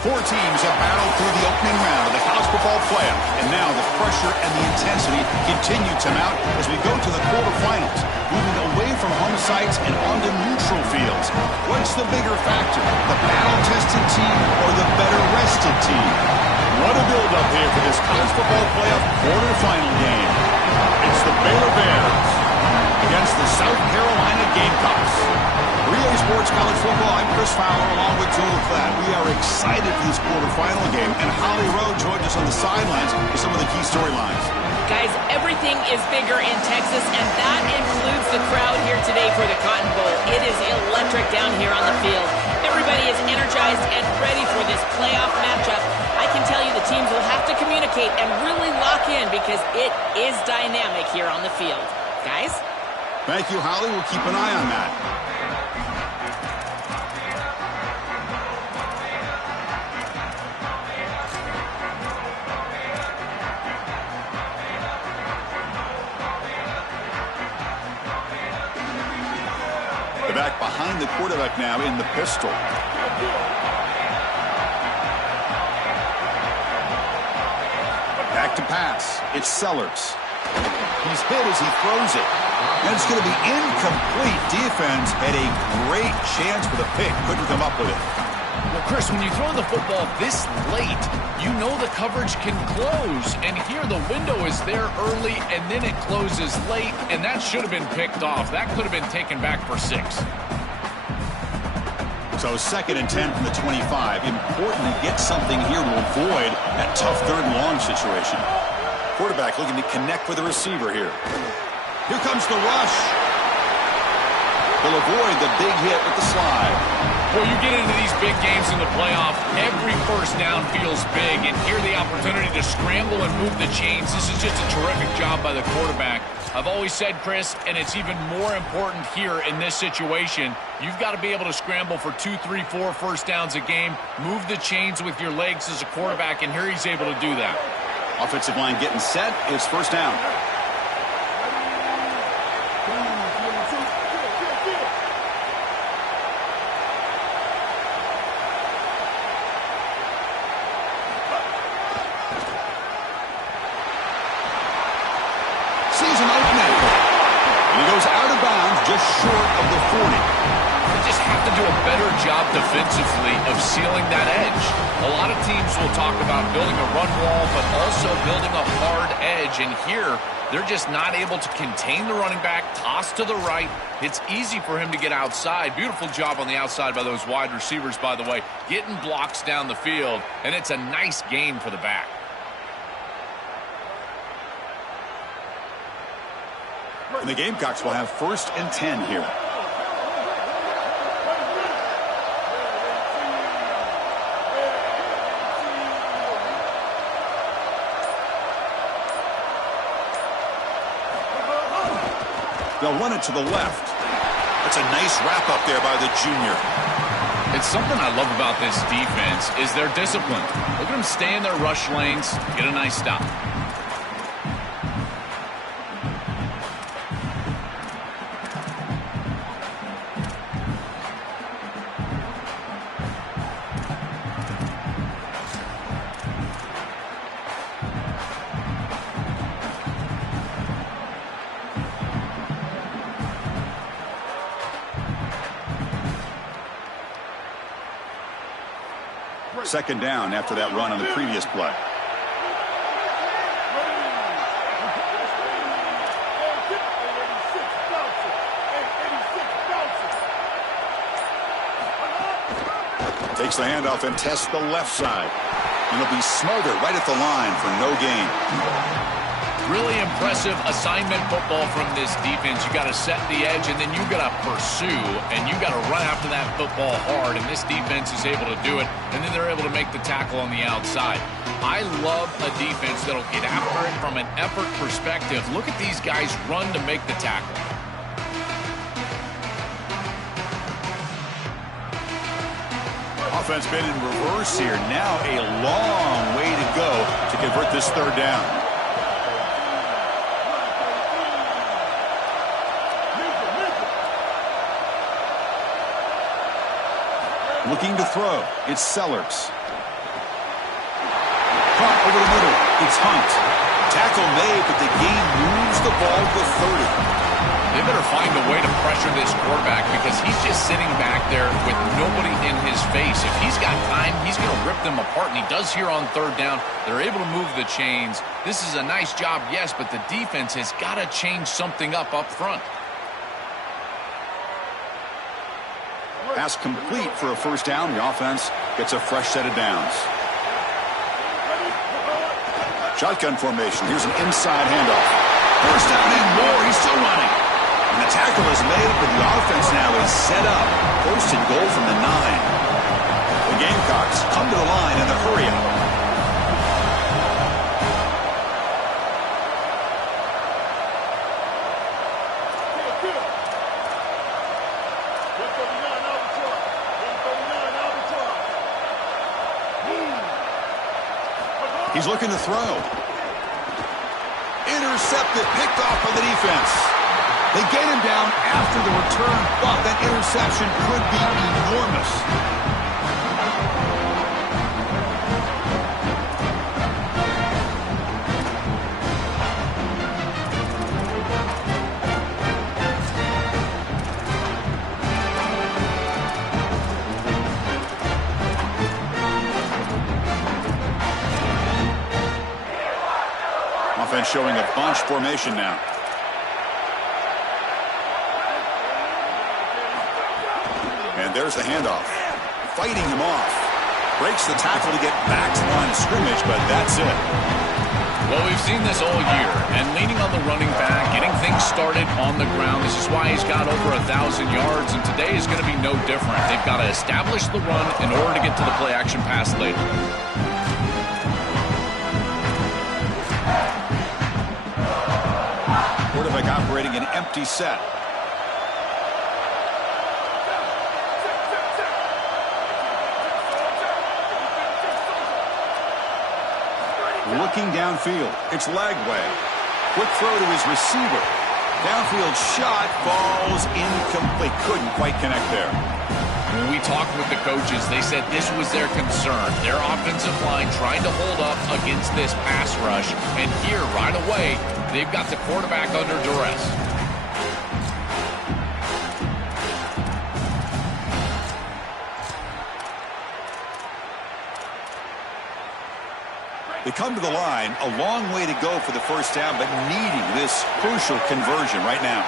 Four teams have battled through the opening round of the college football playoff, and now the pressure and the intensity continue to mount as we go to the quarterfinals, moving away from home sites and onto neutral fields. What's the bigger factor, the battle-tested team or the better-rested team? What a build-up here for this college football playoff quarterfinal game. It's the Baylor Bears against the South Carolina Gamecocks. For EA Sports College Football, I'm Chris Fowler along with Joel Klatt. We are excited for this quarterfinal game, and Holly Rowe joins us on the sidelines with some of the key storylines. Guys, everything is bigger in Texas, and that includes the crowd here today for the Cotton Bowl. It is electric down here on the field. Everybody is energized and ready for this playoff matchup. I can tell you the teams will have to communicate and really lock in because it is dynamic here on the field. Guys? Thank you, Holly. We'll keep an eye on that. The back behind the quarterback now in the pistol. Back to pass. It's Sellers. He's hit as he throws it. And it's going to be incomplete. Defense had a great chance for the pick. Couldn't come up with it. Well, Chris, when you throw the football this late, you know the coverage can close. And here the window is there early, and then it closes late. And that should have been picked off. That could have been taken back for 6. So 2nd and 10 from the 25. Important to get something here to avoid that tough third and long situation. Quarterback looking to connect with the receiver here. Here comes the rush. He'll avoid the big hit with the slide. Well, you get into these big games in the playoff, every first down feels big, and here the opportunity to scramble and move the chains. This is just a terrific job by the quarterback. I've always said, Chris, and it's even more important here in this situation, you've got to be able to scramble for 2, 3, 4 first downs a game, move the chains with your legs as a quarterback, and here he's able to do that. Offensive line getting set. It's first down. Sees an opening. And he goes out of bounds just short of the 40. They just have to do a better job defensively of sealing that edge. A lot of teams will talk about building a run wall, but also building a hard edge. And here, they're just not able to contain the running back, toss to the right. It's easy for him to get outside. Beautiful job on the outside by those wide receivers, by the way, getting blocks down the field. And it's a nice gain for the back. And the Gamecocks will have 1st and 10 here. They'll run it to the left. That's a nice wrap up there by the junior. It's something I love about this defense is their discipline. Look at them stay in their rush lanes, get a nice stop. Second down after that run on the previous play. Takes the handoff and tests the left side. And he'll be smothered right at the line for no gain. Really impressive assignment football from this defense. You got to set the edge, and then you got to pursue, and you got to run after that football hard, and this defense is able to do it, and then they're able to make the tackle on the outside. I love a defense that'll get after it from an effort perspective. Look at these guys run to make the tackle. Offense been in reverse here. Now a long way to go to convert this third down. Looking to throw. It's Sellers. It's Hunt. Tackle made, but the game moves the ball to 30. They better find a way to pressure this quarterback because he's just sitting back there with nobody in his face. If he's got time, he's going to rip them apart, and he does here on third down. They're able to move the chains. This is a nice job, yes, but the defense has got to change something up front. Pass complete for a first down. The offense gets a fresh set of downs. Shotgun formation. Here's an inside handoff. First down and more. He's still running. And the tackle is made, but the offense now is set up. First and goal from the 9. The Gamecocks come to the line in the hurry-up. He's looking to throw. Intercepted, picked off by the defense. They get him down after the return, but that interception could be enormous. Offense showing a bunch formation now. And there's the handoff. Fighting him off. Breaks the tackle to get back to the line of scrimmage, but that's it. Well, we've seen this all year, and leaning on the running back, getting things started on the ground. This is why he's got over 1,000 yards, and today is going to be no different. They've got to establish the run in order to get to the play-action pass later. Quarterback operating an empty set. Looking downfield. It's Lagway. Quick throw to his receiver. Downfield shot falls incomplete. Couldn't quite connect there. When we talked with the coaches, they said this was their concern. Their offensive line trying to hold up against this pass rush. And here, right away, they've got the quarterback under duress. They come to the line, a long way to go for the first down, but needing this crucial conversion right now.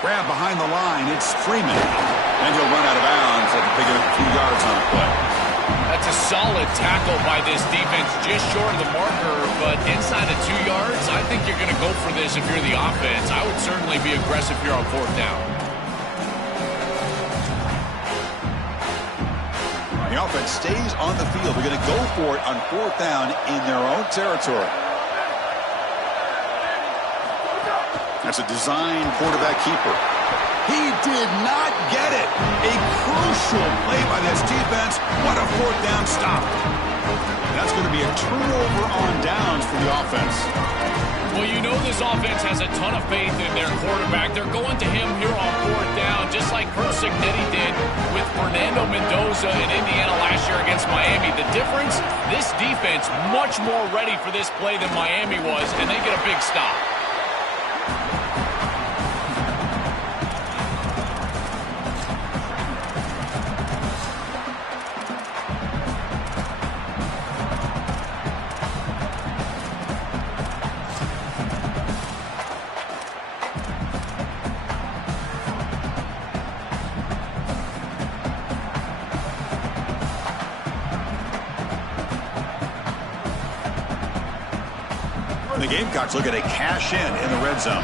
Grab behind the line, it's Freeman. And he'll run out of bounds after picking up a few yards on the play. That's a solid tackle by this defense, just short of the marker, but inside of 2 yards, I think you're going to go for this if you're the offense. I would certainly be aggressive here on fourth down. The offense stays on the field. They're going to go for it on fourth down in their own territory. That's a design quarterback keeper. He did not get it. A crucial play by this defense. What a fourth down stop. That's going to be a turnover on downs for the offense. Well, you know this offense has a ton of faith in their quarterback. They're going to him here on fourth down, just like Kurt Cignetti did with Fernando Mendoza in Indiana last year against Miami. The difference, this defense much more ready for this play than Miami was, and they get a big stop. The Gamecocks looking to cash in the red zone.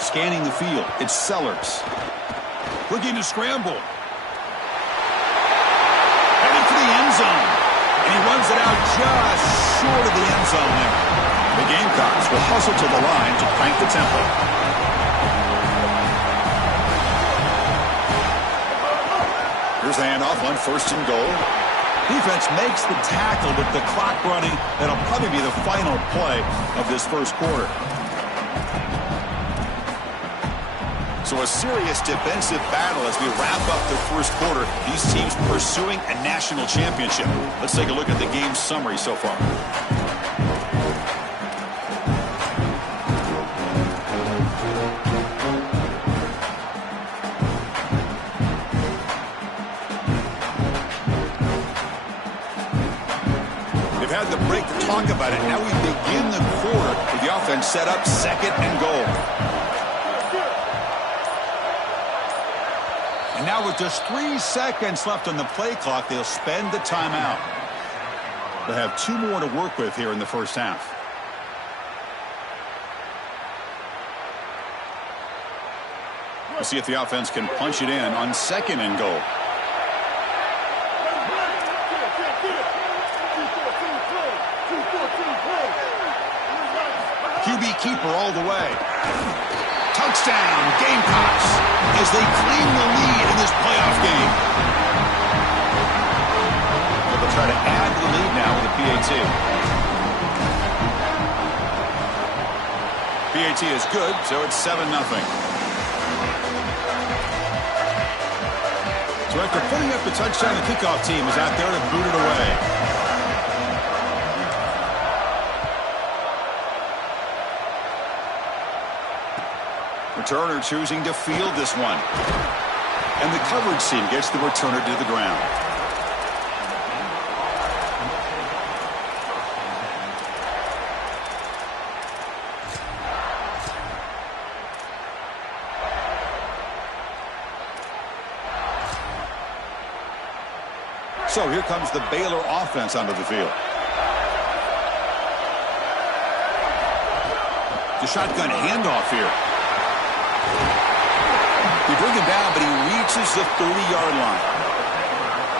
Scanning the field, it's Sellers. Looking to scramble. Heading for the end zone. And he runs it out just short of the end zone there. The Gamecocks will hustle to the line to crank the tempo. Here's Here's the handoff on 1st and goal. Defense makes the tackle with the clock running. That'll probably be the final play of this first quarter. So a serious defensive battle as we wrap up the first quarter. These teams pursuing a national championship. Let's take a look at the game summary so far. Had the break to talk about it. Now we begin the quarter with the offense set up 2nd and goal. And now with just 3 seconds left on the play clock, they'll spend the timeout. They'll have 2 more to work with here in the first half. We'll see if the offense can punch it in on 2nd and goal. QB keeper all the way. Touchdown, Gamecocks, as they claim the lead in this playoff game. But they'll try to add to the lead now with a PAT. PAT is good, so it's 7-0. So after putting up the touchdown, the kickoff team is out there to boot it away. Returner choosing to field this one. And the coverage team gets the returner to the ground. So here comes the Baylor offense onto the field. The shotgun handoff here. They bring him down, but he reaches the 30-yard line.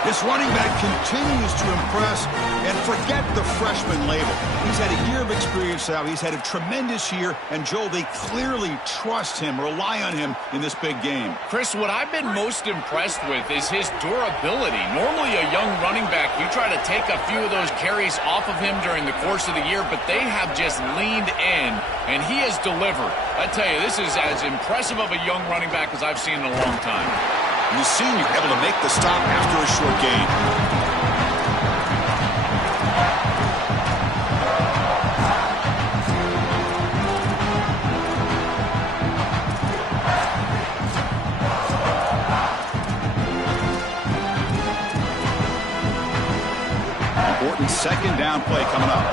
This running back continues to impress, and forget the freshman label. He's had a year of experience now. He's had a tremendous year, and Joel, they clearly trust him, rely on him in this big game. Chris, what I've been most impressed with is his durability. Normally a young running back, you try to take a few of those carries off of him during the course of the year, but they have just leaned in, and he has delivered. I tell you, this is as impressive of a young running back as I've seen in a long time. The senior able to make the stop after a short gain. Important 2nd down play coming up.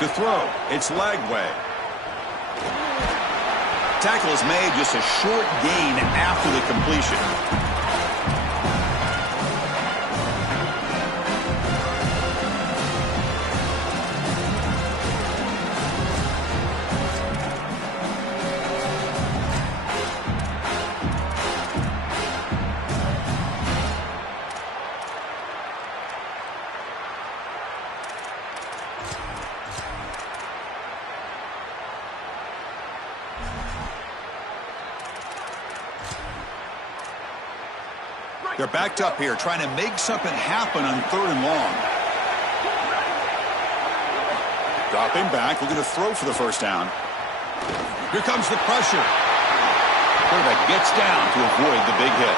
To throw, it's Lagway. Tackle is made, just a short gain after the completion. They're backed up here, trying to make something happen on 3rd and long. Dropping back, looking to throw for the first down. Here comes the pressure. Quarterback gets down to avoid the big hit.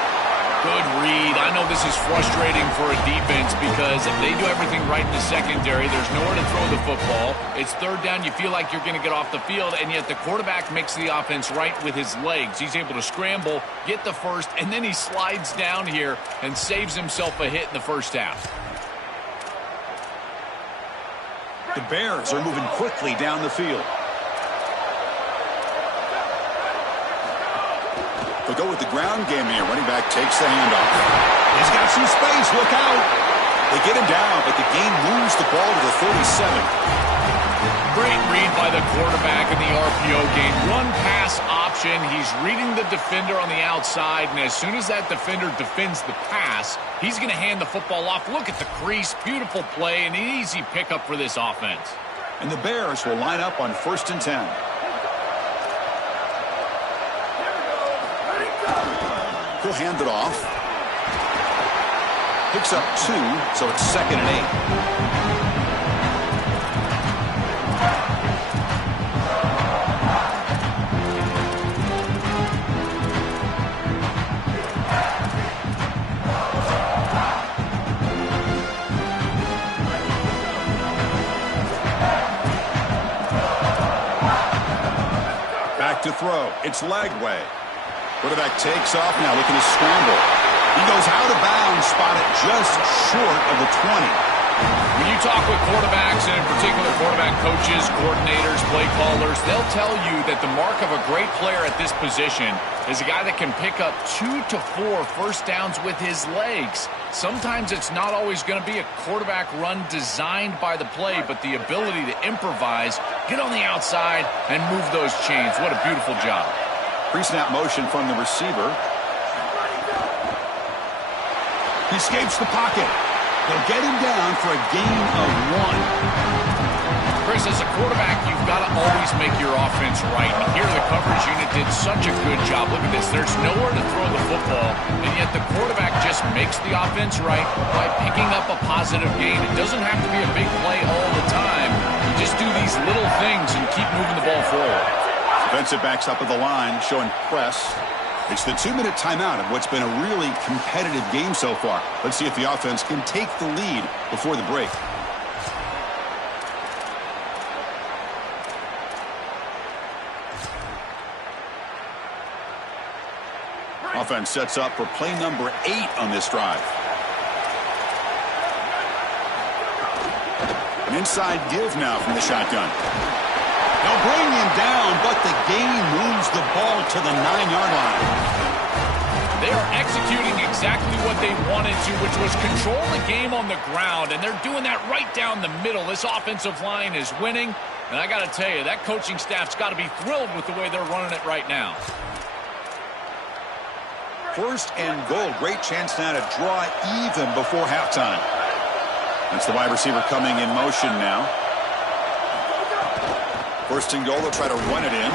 Good read. I know this is frustrating for a defense because if they do everything right in the secondary, there's nowhere to throw the football. It's 3rd down. You feel like you're going to get off the field, and yet the quarterback makes the offense right with his legs. He's able to scramble, get the first, and then he slides down here and saves himself a hit in the first half. The Bears are moving quickly down the field. They'll go with the ground game here. Running back takes the handoff. He's got some space. Look out. They get him down, but the game moves the ball to the 37. Great read by by the quarterback in the RPO game. Run-pass option. He's reading the defender on the outside, and as soon as that defender defends the pass, he's going to hand the football off. Look at the crease. Beautiful play, and an easy pickup for this offense. And the Bears will line up on 1st and 10. He'll hand it off. Picks up 2, so it's 2nd and 8. To throw. It's Lagway. Quarterback takes off now, looking to scramble. He goes out of bounds, spotted just short of the 20. When you talk with quarterbacks, and in particular quarterback coaches, coordinators, play callers, they'll tell you that the mark of a great player at this position is a guy that can pick up 2 to 4 first downs with his legs. Sometimes it's not always going to be a quarterback run designed by the play, but the ability to improvise, get on the outside, and move those chains. What a beautiful job. Pre-snap motion from the receiver. He escapes the pocket. They'll get him down for a gain of 1. Chris, as a quarterback, you've got to always make your offense right. And here the coverage unit did such a good job. Look at this. There's nowhere to throw the football, and yet the quarterback just makes the offense right by picking up a positive gain. It doesn't have to be a big play all the time. You just do these little things and keep moving the ball forward. Defensive backs up at the line, showing press. It's the 2-minute timeout of what's been a really competitive game so far. Let's see if the offense can take the lead before the break. Offense sets up for play number 8 on this drive. An inside give now from the shotgun. They'll bring him down, but the gain moves the ball to the 9-yard line. They are executing exactly what they wanted to, which was control the game on the ground, and they're doing that right down the middle. This offensive line is winning, and I got to tell you, that coaching staff's got to be thrilled with the way they're running it right now. 1st and goal. Great chance now to draw even before halftime. That's the wide receiver coming in motion now. 1st and goal. They'll try to run it in.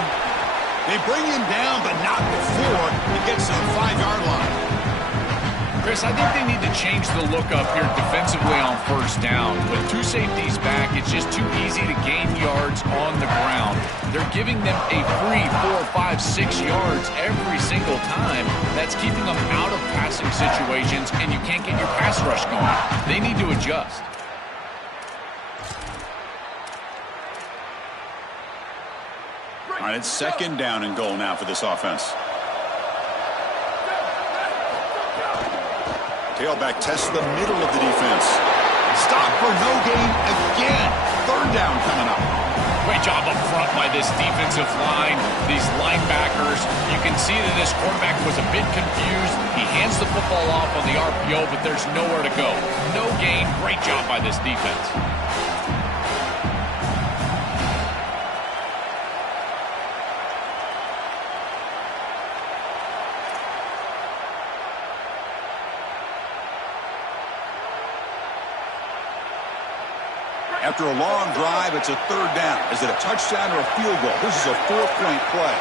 They bring him down, but not before he gets to the 5-yard line. Chris, I think they need to change the look up here defensively on 1st down. With 2 safeties back, it's just too easy to gain yards on the ground. They're giving them a free 4, 5, 6 yards every single time. That's keeping them out of passing situations, and you can't get your pass rush going. They need to adjust. All right, it's 2nd down and goal now for this offense. Tailback tests the middle of the defense. Stop for no gain again. 3rd down coming up. Great job up front by this defensive line, these linebackers. You can see that this quarterback was a bit confused. He hands the football off on the RPO, but there's nowhere to go. No gain. Great job by this defense. After a long drive, it's a 3rd down. Is it a touchdown or a field goal? This is a 4-point play.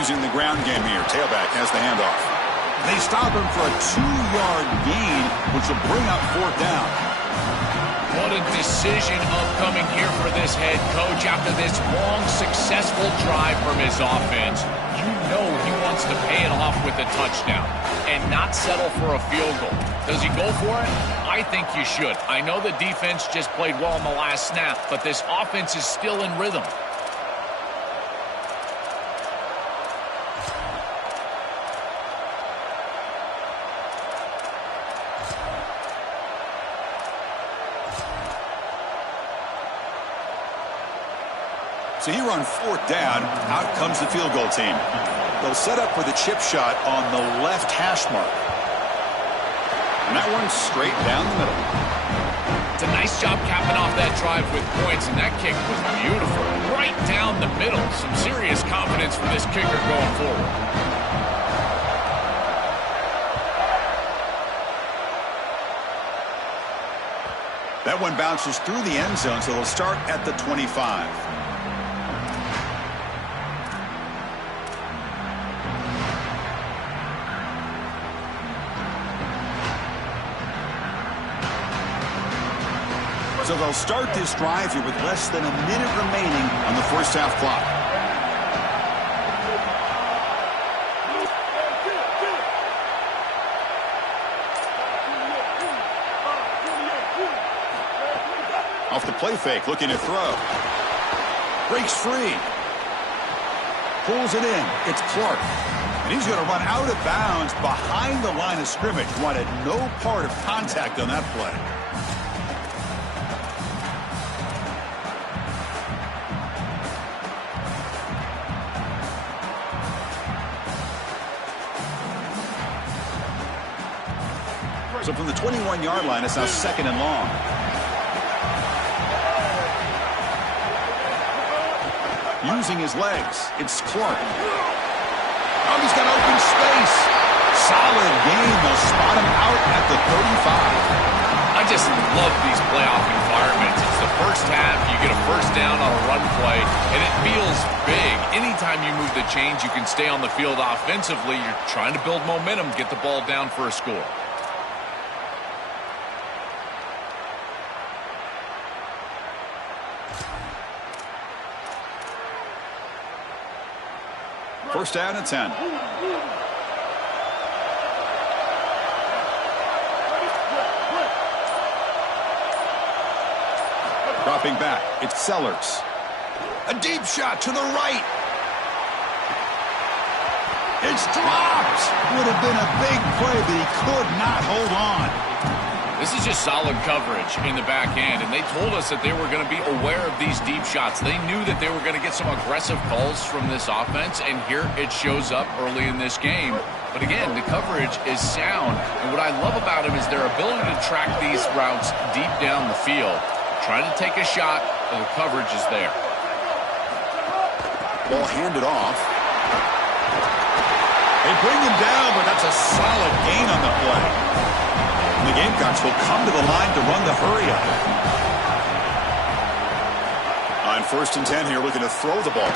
Using the ground game here. Tailback has the handoff. They stop him for a 2-yard gain, which will bring up 4th down. What a decision upcoming here for this head coach after this long, successful drive from his offense. You know he wants to pay it off with a touchdown and not settle for a field goal. Does he go for it? I think you should. I know the defense just played well in the last snap, but this offense is still in rhythm. So here on 4th down, out comes the field goal team. They'll set up for the chip shot on the left hash mark. And that one's straight down the middle. It's a nice job capping off that drive with points, and that kick was beautiful. Right down the middle. Some serious confidence for this kicker going forward. That one bounces through the end zone, so they'll start at the 25. So they'll start this drive here with less than a minute remaining on the first half clock. Off the play fake, looking to throw. Breaks free. Pulls it in. It's Clark. And he's going to run out of bounds behind the line of scrimmage. Wanted no part of contact on that play. So from the 21-yard line, it's now 2nd and long. Using his legs, it's Clark. Oh, he's got open space. Solid game. They'll spot him out at the 35. I just love these playoff environments. It's the first half. You get a first down on a run play, and it feels big. Anytime you move the chains, you can stay on the field offensively. You're trying to build momentum, get the ball down for a score. First down and 10. Dropping back, it's Sellers. A deep shot to the right. It's dropped. Would have been a big play, but he could not hold on. This is just solid coverage in the back end, and they told us that they were going to be aware of these deep shots. They knew that they were going to get some aggressive calls from this offense, and here it shows up early in this game. But again, the coverage is sound, and what I love about them is their ability to track these routes deep down the field. Trying to take a shot, and the coverage is there. Ball handed off. They bring him down, but that's a solid gain on the play. And the Gamecocks will come to the line to run the hurry-up. On 1st and 10 here, looking to throw the ball.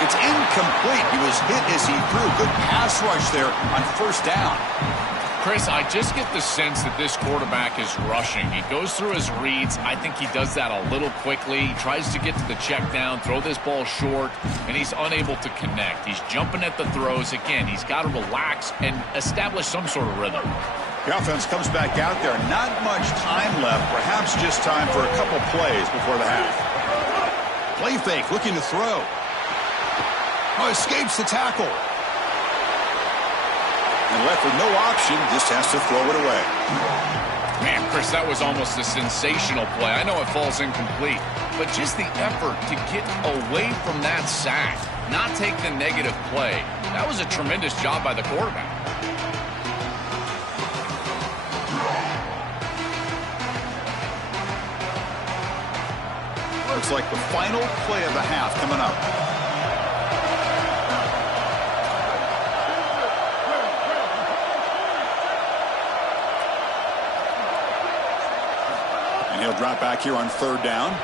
It's incomplete. He was hit as he threw. Good pass rush there on 1st down. Chris, I just get the sense that this quarterback is rushing. He goes through his reads. I think he does that a little quickly. He tries to get to the check down, throw this ball short, and he's unable to connect. He's jumping at the throws. Again, he's got to relax and establish some sort of rhythm. The offense comes back out there. Not much time left. Perhaps just time for a couple plays before the half. Play fake, looking to throw. Oh, escapes the tackle. And left with no option, just has to throw it away. Man, Chris, that was almost a sensational play. I know it falls incomplete, but just the effort to get away from that sack, not take the negative play, that was a tremendous job by the quarterback. Looks like the final play of the half coming up. And he'll drop back here on 3rd down.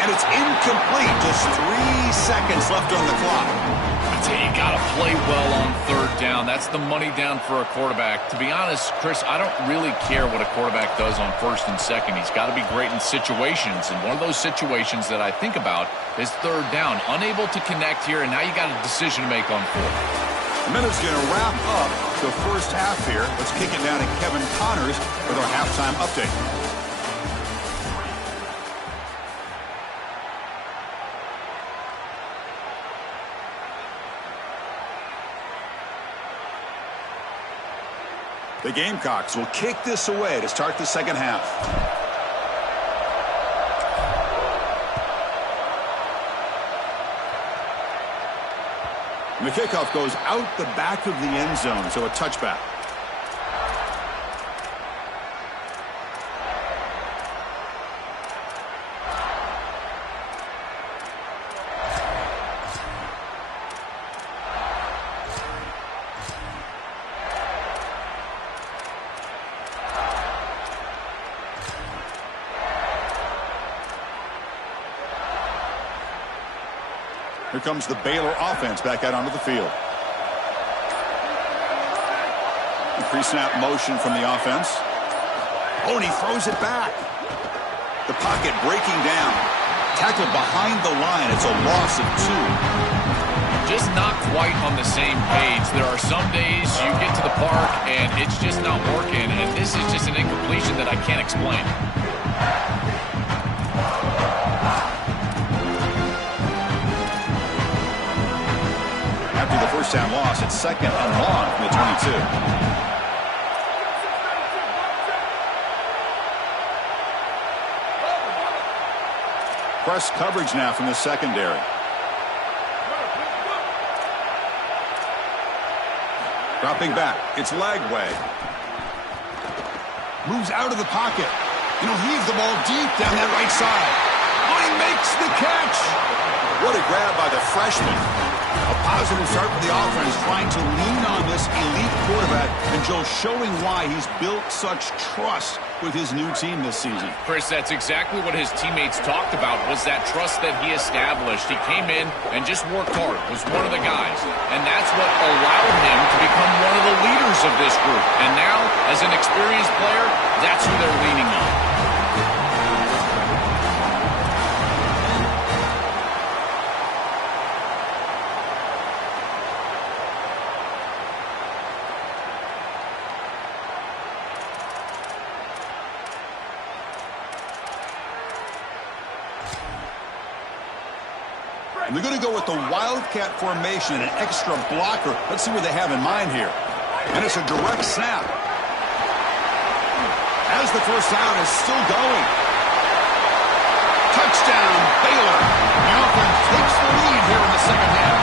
And it's incomplete. Just 3 seconds left on the clock. I tell you, you got to play well on 3rd down. That's the money down for a quarterback. To be honest, Chris, I don't really care what a quarterback does on 1st and 2nd. He's got to be great in situations. And one of those situations that I think about is 3rd down. Unable to connect here, and now you got a decision to make on 4th. The minute's going to wrap up the first half here. Let's kick it down to Kevin Connors with our halftime update. The Gamecocks will kick this away to start the second half. And the kickoff goes out the back of the end zone, so a touchback. Here comes the Baylor offense back out onto the field. Pre-snap motion from the offense. Oh, and he throws it back. The pocket breaking down. Tackled behind the line. It's a loss of 2. Just not quite on the same page. There are some days you get to the park and it's just not working, and this is just an incompletion that I can't explain. After the first down loss, it's 2nd and long from the 22. Press coverage now from the secondary. Dropping back. It's Lagway. Moves out of the pocket. Heave the ball deep down that right side. Oh, he makes the catch. What a grab by the freshman. A positive start for the offense, trying to lean on this elite quarterback, and Joe showing why he's built such trust with his new team this season. Chris, that's exactly what his teammates talked about, was that trust that he established. He came in and just worked hard, was one of the guys, and that's what allowed him to become one of the leaders of this group. And now, as an experienced player, that's who they're leaning on. And they're going to go with the Wildcat formation and an extra blocker. Let's see what they have in mind here. And it's a direct snap. As the first down is still going. Touchdown, Baylor. The offense takes the lead here in the second half.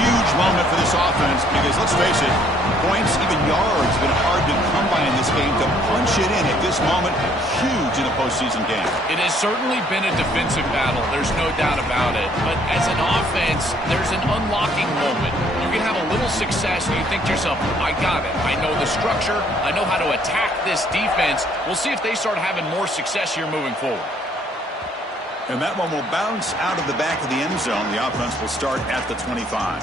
Huge moment for this offense because, let's face it, points, even yards, have been hard to come by in this game. To punch it in at this moment, huge in a postseason game. It has certainly been a defensive battle. There's no doubt about it. But as an offense, there's an unlocking moment. You can have a little success and you think to yourself, I got it. I know the structure. I know how to attack this defense. We'll see if they start having more success here moving forward. And that one will bounce out of the back of the end zone. The offense will start at the 25.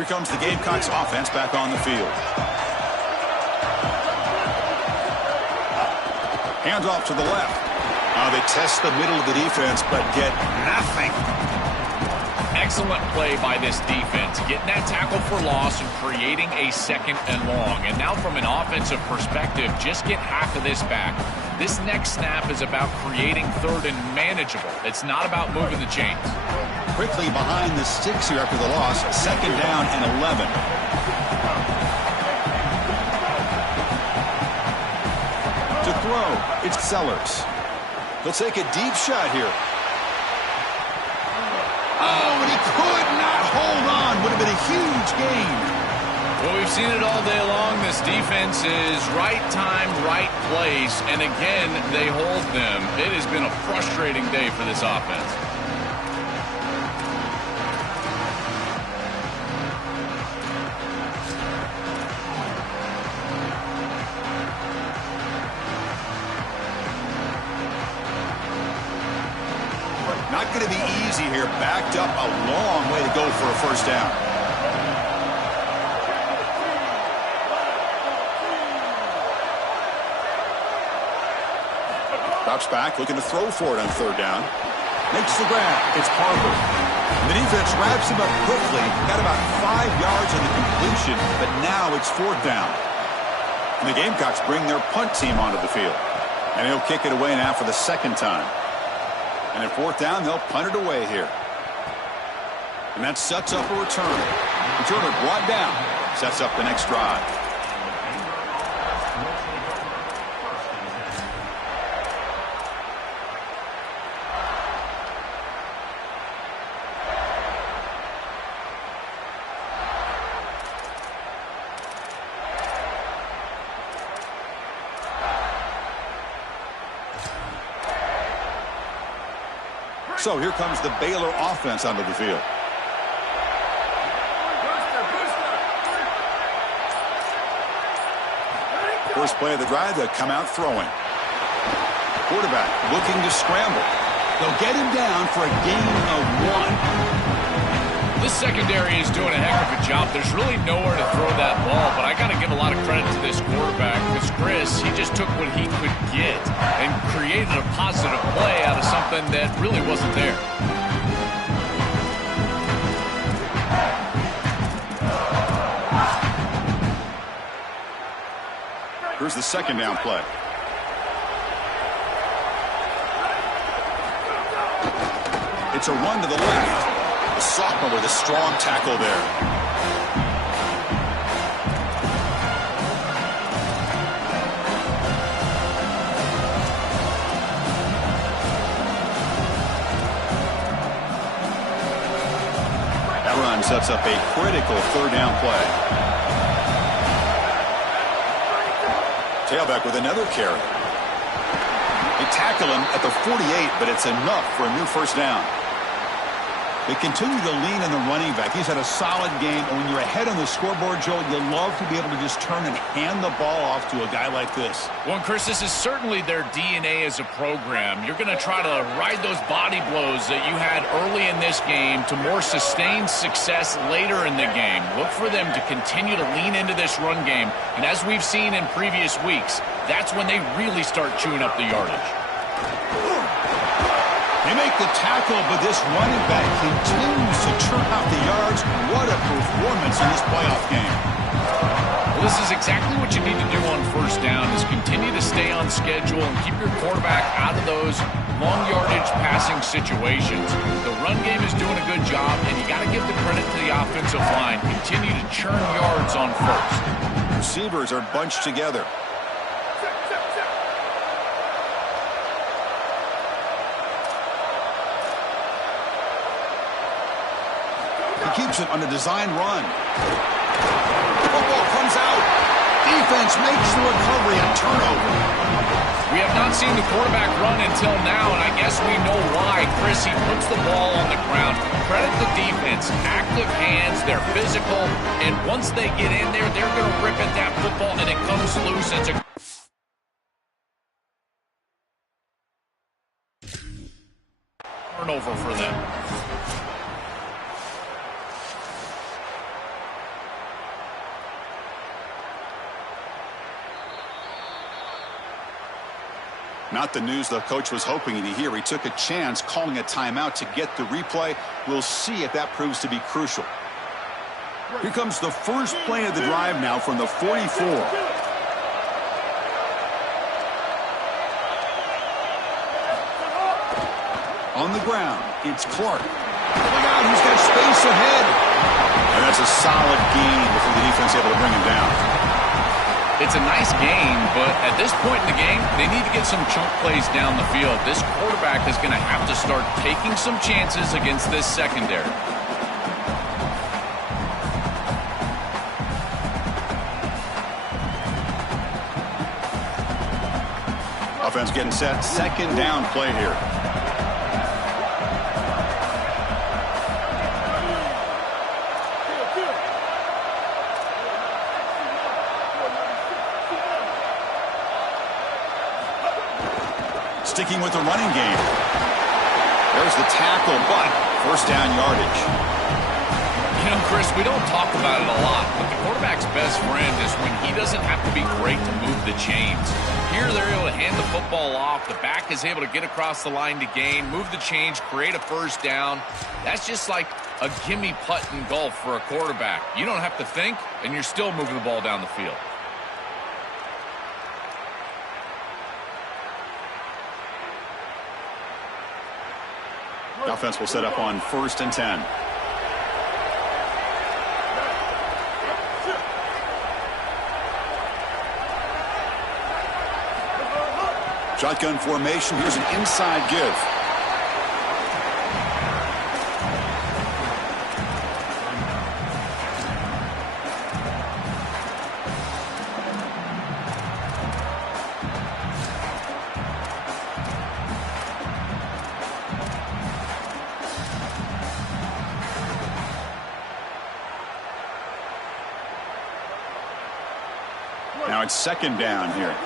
Here comes the Gamecocks offense back on the field. Handoff to the left. They test the middle of the defense, but get nothing. Excellent play by this defense, getting that tackle for loss and creating a 2nd and long. And now from an offensive perspective, just get half of this back. This next snap is about creating 3rd and manageable. It's not about moving the chains. Quickly behind the sticks here after the loss. 2nd down and 11. To throw, it's Sellers. He'll take a deep shot here. Oh, and he could not hold on. Would have been a huge gain. Well, we've seen it all day long. This defense is right time, right place, and again, they hold them. It has been a frustrating day for this offense. Not going to be easy here. Backed up a long way to go for a first down. Drops back, looking to throw for it on 3rd down. Makes the grab. It's Harper. The defense wraps him up quickly. Got about 5 yards on the completion, but now it's 4th down. And the Gamecocks bring their punt team onto the field. And he'll kick it away now for the 2nd time. And at 4th down, they'll punt it away here. And that sets up a return. Returner brought down. Sets up the next drive. So here comes the Baylor offense onto the field. First play of the drive, they'll come out throwing. Quarterback looking to scramble. They'll get him down for a gain of 1. This secondary is doing a heck of a job. There's really nowhere to throw that ball, but I got to give a lot of credit to this quarterback because Chris, he just took what he could get and created a positive play out of something that really wasn't there. Here's the second down play. It's a run to the left. The sophomore with a strong tackle there. That run sets up a critical third down play. Tailback with another carry. They tackle him at the 48, but it's enough for a new first down. They continue to lean on the running back. He's had a solid game. And when you're ahead on the scoreboard, Joe, you love to be able to just turn and hand the ball off to a guy like this. Well, Chris, this is certainly their DNA as a program. You're going to try to ride those body blows that you had early in this game to more sustained success later in the game. Look for them to continue to lean into this run game. And as we've seen in previous weeks, that's when they really start chewing up the yardage. They make the tackle, but this running back continues to churn out the yards. What a performance in this playoff game. Well, this is exactly what you need to do on first down is continue to stay on schedule and keep your quarterback out of those long yardage passing situations. The run game is doing a good job, and you got to give the credit to the offensive line. Continue to churn yards on first. Receivers are bunched together. He keeps it on a design run. Football comes out. Defense makes the recovery and turnover. We have not seen the quarterback run until now, and I guess we know why. Chris, he puts the ball on the ground. Credit the defense. Active hands, they're physical, and once they get in there, they're going to rip at that football, and it comes loose. It's a turnover for them. Not the news the coach was hoping to hear. He took a chance calling a timeout to get the replay. We'll see if that proves to be crucial. Here comes the first play of the drive now from the 44. On the ground, it's Clark. Look out, he's got space ahead. And that's a solid gain before the defense able to bring him down. It's a nice gain, but at this point in the game, they need to get some chunk plays down the field. This quarterback is going to have to start taking some chances against this secondary. Offense getting set. Second down play here. Sticking with the running game. There's the tackle, but first down yardage. You know, Chris, we don't talk about it a lot, but the quarterback's best friend is when he doesn't have to be great to move the chains. Here, they're able to hand the football off. The back is able to get across the line to gain, move the chains, create a first down. That's just like a gimme putt in golf for a quarterback. You don't have to think, and you're still moving the ball down the field. Offense will set up on 1st and 10. Shotgun formation. Here's an inside give. second down here.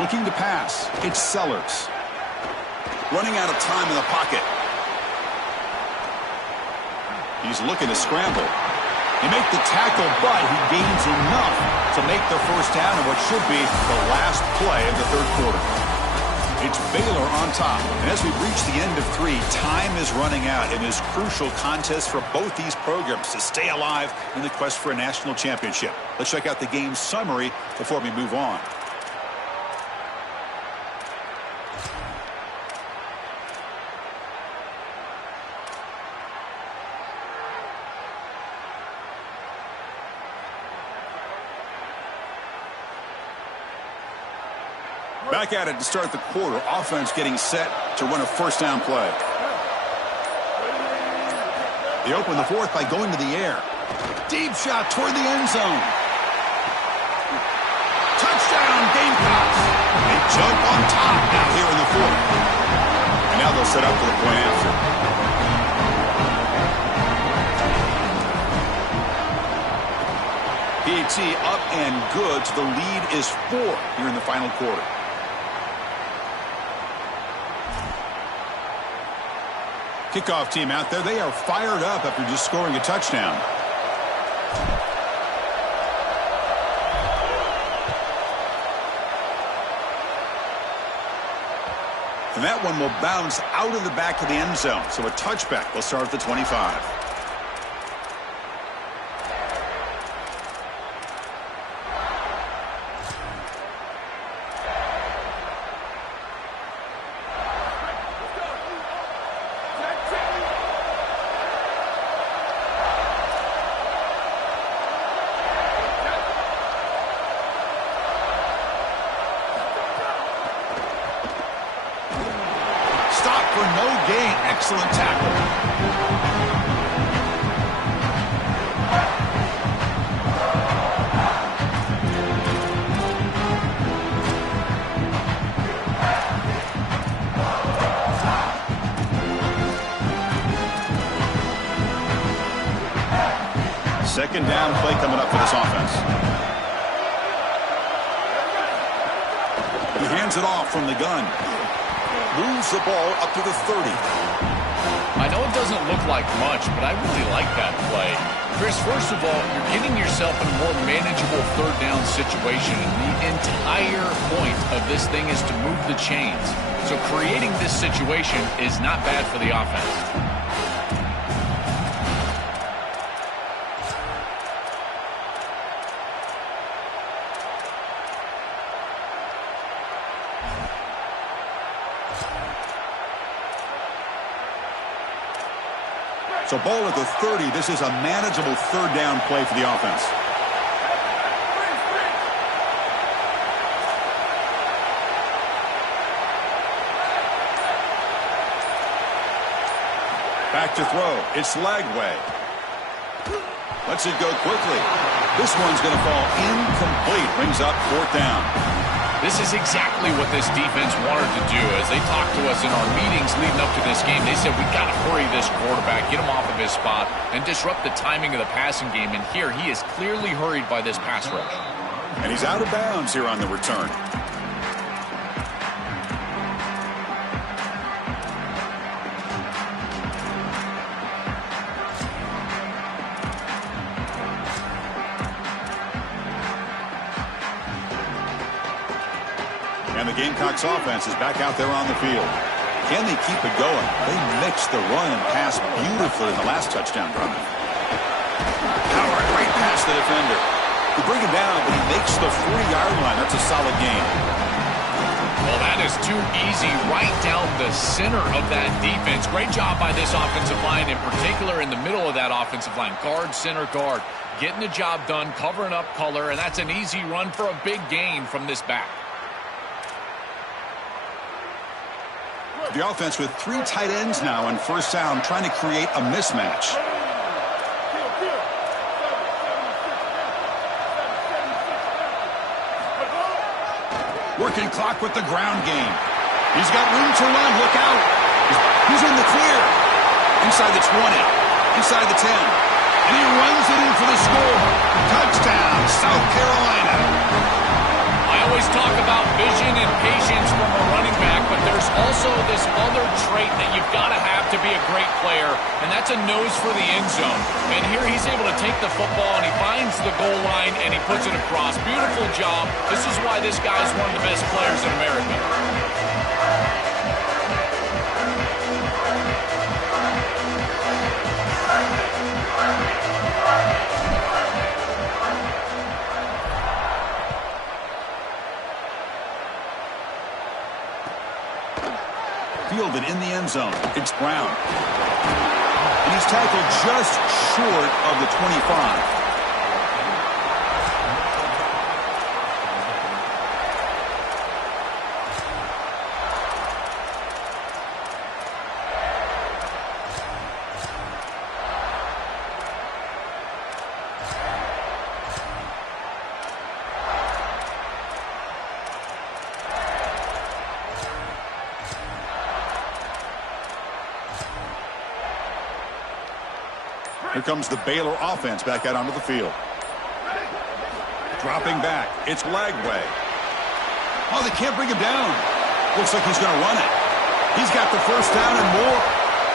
Looking to pass. It's Sellers. Running out of time in the pocket. He's looking to scramble. He make the tackle, but he gains enough to make the first down in what should be the last play of the third quarter. It's Baylor on top. And as we reach the end of 3, time is running out in this crucial contest for both these programs to stay alive in the quest for a national championship. Let's check out the game summary before we move on. Back at it to start the quarter. Offense getting set to run a first down play. They open the fourth by going to the air. Deep shot toward the end zone. Touchdown, Gamecocks. They jump on top now here in the fourth. And now they'll set up for the point after. PAT up and good. So the lead is 4 here in the final quarter. Kickoff team out there. They are fired up after just scoring a touchdown. And that one will bounce out of the back of the end zone. So a touchback will start at the 25. Excellent tackle. Second down play coming up for this offense. He hands it off from the gun. Moves the ball up to the 30. I know it doesn't look like much, but I really like that play. Chris, first of all, you're getting yourself in a more manageable third down situation. And the entire point of this thing is to move the chains. So creating this situation is not bad for the offense. So ball at the 30. This is a manageable third down play for the offense. Back to throw. It's Lagway. Lets it go quickly. This one's going to fall incomplete. Brings up fourth down. This is exactly what this defense wanted to do. As they talked to us in our meetings leading up to this game, they said, we got to hurry this quarterback, get him off of his spot, and disrupt the timing of the passing game. And here, he is clearly hurried by this pass rush. And he's out of bounds here on the return. And the Gamecocks offense is back out there on the field. Can they keep it going? They mixed the run and pass beautifully in the last touchdown run. Howard right past the defender. They bring him down, but he makes the 40-yard line. That's a solid gain. Well, that is too easy right down the center of that defense. Great job by this offensive line, in particular in the middle of that offensive line. Guard, center, guard. Getting the job done, covering up color, and that's an easy run for a big gain from this back. The offense with 3 tight ends now on first down, trying to create a mismatch. Working clock with the ground game. He's got room to run. Look out. He's in the clear. Inside the 20. Inside the 10. And he runs it in for the score. Touchdown, South Carolina. I always talk about vision and patience from a running back, but there's also this other trait that you've got to have to be a great player, and that's a nose for the end zone. And here he's able to take the football, and he finds the goal line, and he puts it across. Beautiful job. This is why this guy is one of the best players in America. Fielded in the end zone. It's Brown. And he's tackled just short of the 25. Here comes the Baylor offense back out onto the field. Dropping back. It's Lagway. Oh, they can't bring him down. Looks like he's going to run it. He's got the first down and more.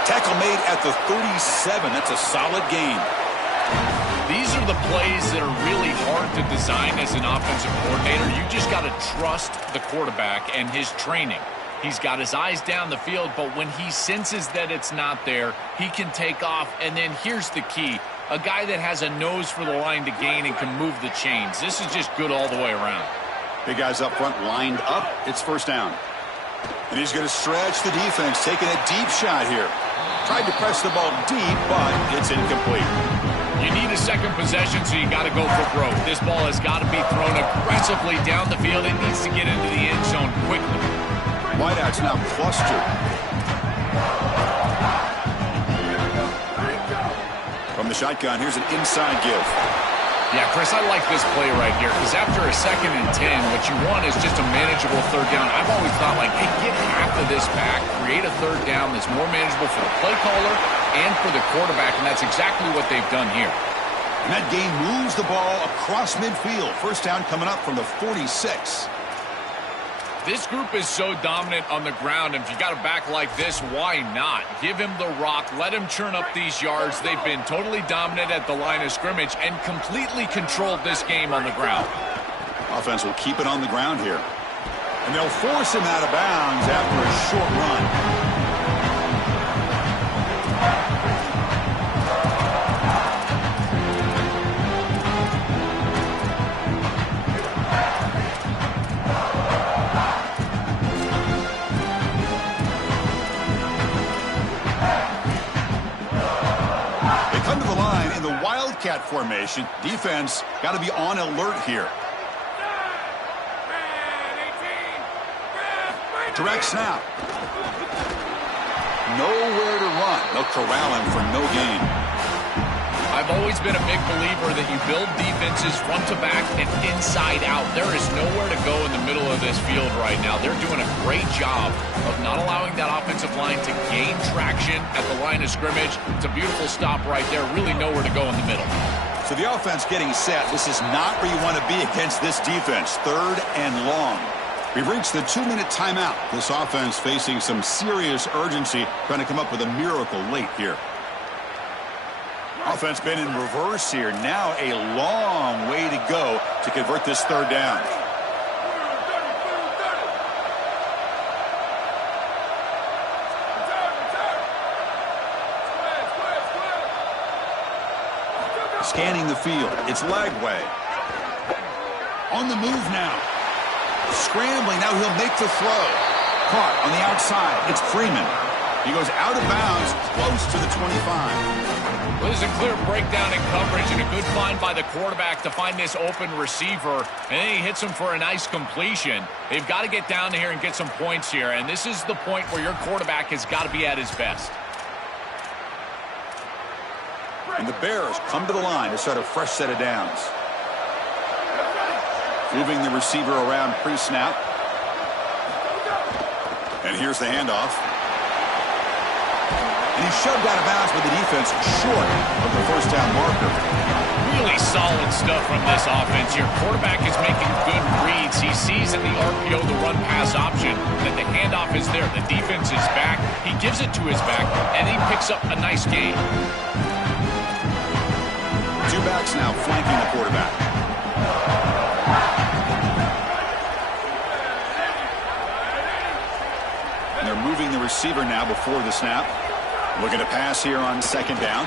Tackle made at the 37. That's a solid gain. These are the plays that are really hard to design as an offensive coordinator. You just got to trust the quarterback and his training. He's got his eyes down the field, but when he senses that it's not there, he can take off. And then here's the key. A guy that has a nose for the line to gain and can move the chains. This is just good all the way around. Big guys up front lined up. It's first down. And he's going to stretch the defense, taking a deep shot here. Tried to press the ball deep, but it's incomplete. You need a second possession, so you got to go for broke. This ball has got to be thrown aggressively down the field. It needs to get into the end zone quickly. Wideouts now clustered. From the shotgun, here's an inside give. Yeah, Chris, I like this play right here because after a 2nd and 10, what you want is just a manageable third down. I've always thought, like, hey, get half of this back, create a third down that's more manageable for the play caller and for the quarterback, and that's exactly what they've done here. And that game moves the ball across midfield. First down coming up from the 46. This group is so dominant on the ground, and if you got a back like this, why not? Give him the rock, let him churn up these yards. They've been totally dominant at the line of scrimmage and completely controlled this game on the ground. Offense will keep it on the ground here. And they'll force him out of bounds after a short run. Wildcat formation. Defense got to be on alert here. Direct snap. Nowhere to run. They'll corral him for no gain. I've always been a big believer that you build defenses front to back and inside out. There is nowhere to go in the middle of this field right now. They're doing a great job of not allowing that offensive line to gain traction at the line of scrimmage. It's a beautiful stop right there. Really nowhere to go in the middle. So the offense getting set. This is not where you want to be against this defense. 3rd and long. We've reached the 2-minute timeout. This offense facing some serious urgency, trying to come up with a miracle late here. Offense been in reverse here. Now a long way to go to convert this 3rd down. Scanning the field. It's Lagway. On the move now. Scrambling. Now he'll make the throw. Caught on the outside. It's Freeman. He goes out of bounds, close to the 25. Well, there's a clear breakdown in coverage and a good find by the quarterback to find this open receiver. And then he hits him for a nice completion. They've got to get down here and get some points here. And this is the point where your quarterback has got to be at his best. And the Bears come to the line to start a fresh set of downs. Moving the receiver around pre-snap. And here's the handoff. And he's shoved out of bounds with the defense short of the first down marker. Really solid stuff from this offense here. Quarterback is making good reads. He sees in the RPO the run-pass option that the handoff is there. The defense is back. He gives it to his back, and he picks up a nice gain. Two backs now flanking the quarterback. And they're moving the receiver now before the snap. Looking to pass here on second down.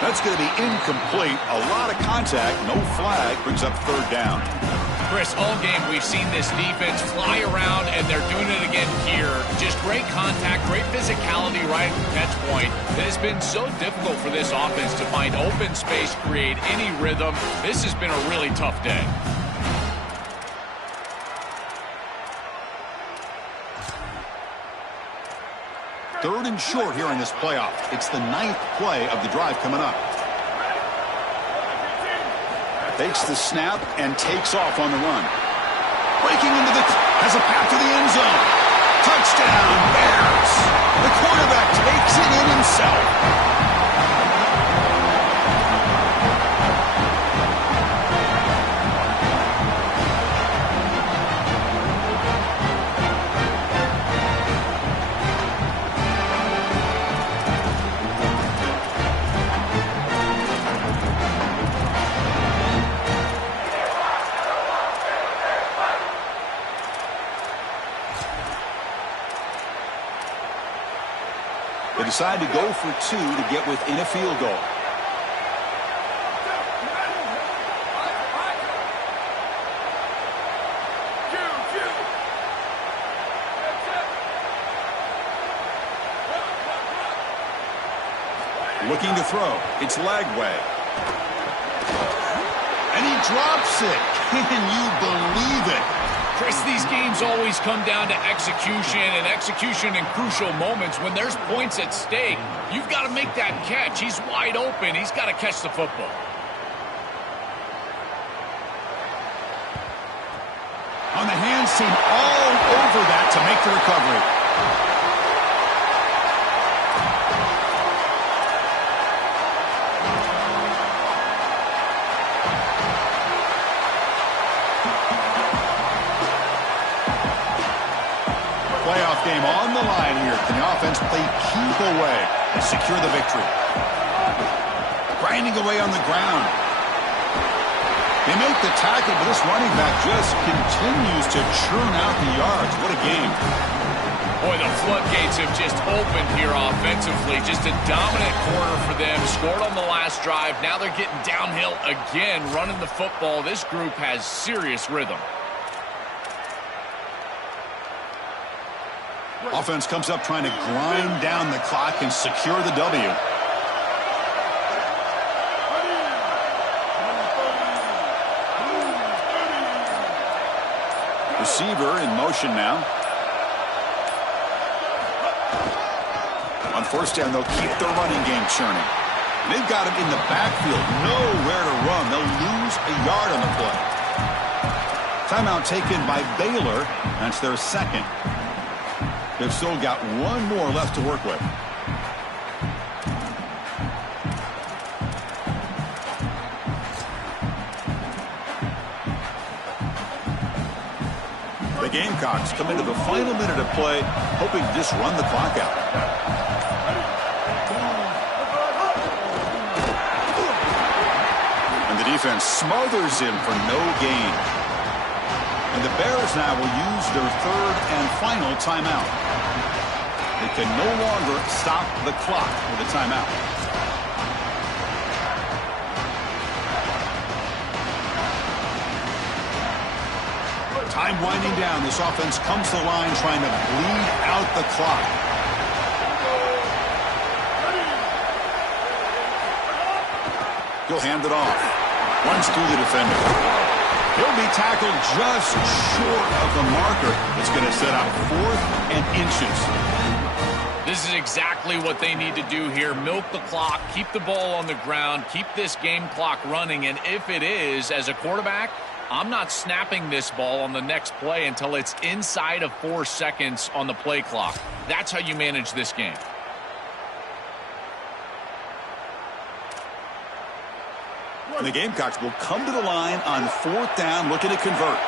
That's going to be incomplete. A lot of contact. No flag. Brings up third down. Chris, all game we've seen this defense fly around, and they're doing it again here. Just great contact, great physicality right at the catch point. It has been so difficult for this offense to find open space, create any rhythm. This has been a really tough day. Third and short here in this playoff. It's the 9th play of the drive coming up. Takes the snap and takes off on the run. Breaking into has a path to the end zone. Touchdown, Bears. The quarterback takes it in himself. They decide to go for two to get within a field goal. Looking to throw. It's Lagway. And he drops it. Can you believe it? Chris, these games always come down to execution, and execution in crucial moments. When there's points at stake, you've got to make that catch. He's wide open. He's got to catch the football. On the hands team all over that to make the recovery. Playoff game on the line here. Can the offense play keep away and secure the victory? Grinding away on the ground. They make the tackle, but this running back just continues to churn out the yards. What a game. Boy, the floodgates have just opened here offensively. Just a dominant quarter for them. Scored on the last drive. Now they're getting downhill again, running the football. This group has serious rhythm. Offense comes up trying to grind down the clock and secure the W. Receiver in motion now. On first down, they'll keep their running game churning. They've got him in the backfield. Nowhere to run. They'll lose a yard on the play. Timeout taken by Baylor. That's their second. They've still got one more left to work with. The Gamecocks come into the final minute of play, hoping to just run the clock out. And the defense smothers him for no gain. And the Bears now will use their third and final timeout. They can no longer stop the clock with a timeout. Time winding down. This offense comes to the line trying to bleed out the clock. He'll hand it off. Runs through the defender. He'll be tackled just short of the marker. It's going to set out 4th and inches. This is exactly what they need to do here. Milk the clock, keep the ball on the ground, keep this game clock running. And if it is, as a quarterback, I'm not snapping this ball on the next play until it's inside of 4 seconds on the play clock. That's how you manage this game. The Gamecocks will come to the line on 4th down, looking to convert.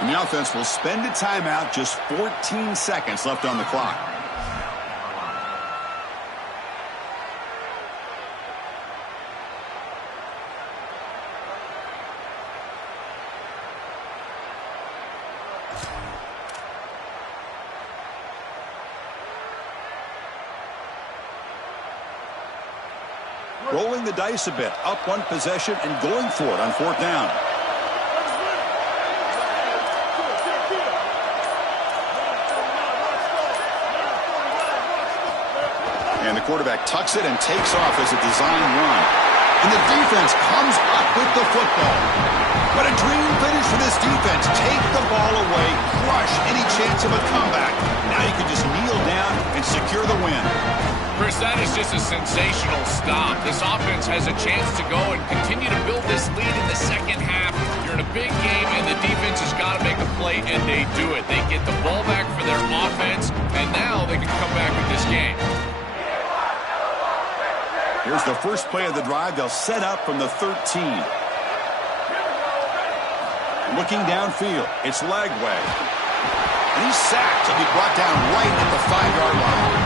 And the offense will spend a timeout, just 14 seconds left on the clock. Rolling the dice a bit, up one possession and going for it on 4th down. And the quarterback tucks it and takes off as a design run. And the defense comes up with the football. What a dream finish for this defense. Take the ball away, crush any chance of a comeback. Now you can just kneel down and secure the win. Chris, that is just a sensational stop. This offense has a chance to go and continue to build this lead in the second half. You're in a big game, and the defense has got to make a play, and they do it. They get the ball back for their offense, and now they can come back with this game. Here's the first play of the drive. They'll set up from the 13. Looking downfield, it's Lagway. And he's sacked. He'll be brought down right at the 5-yard line.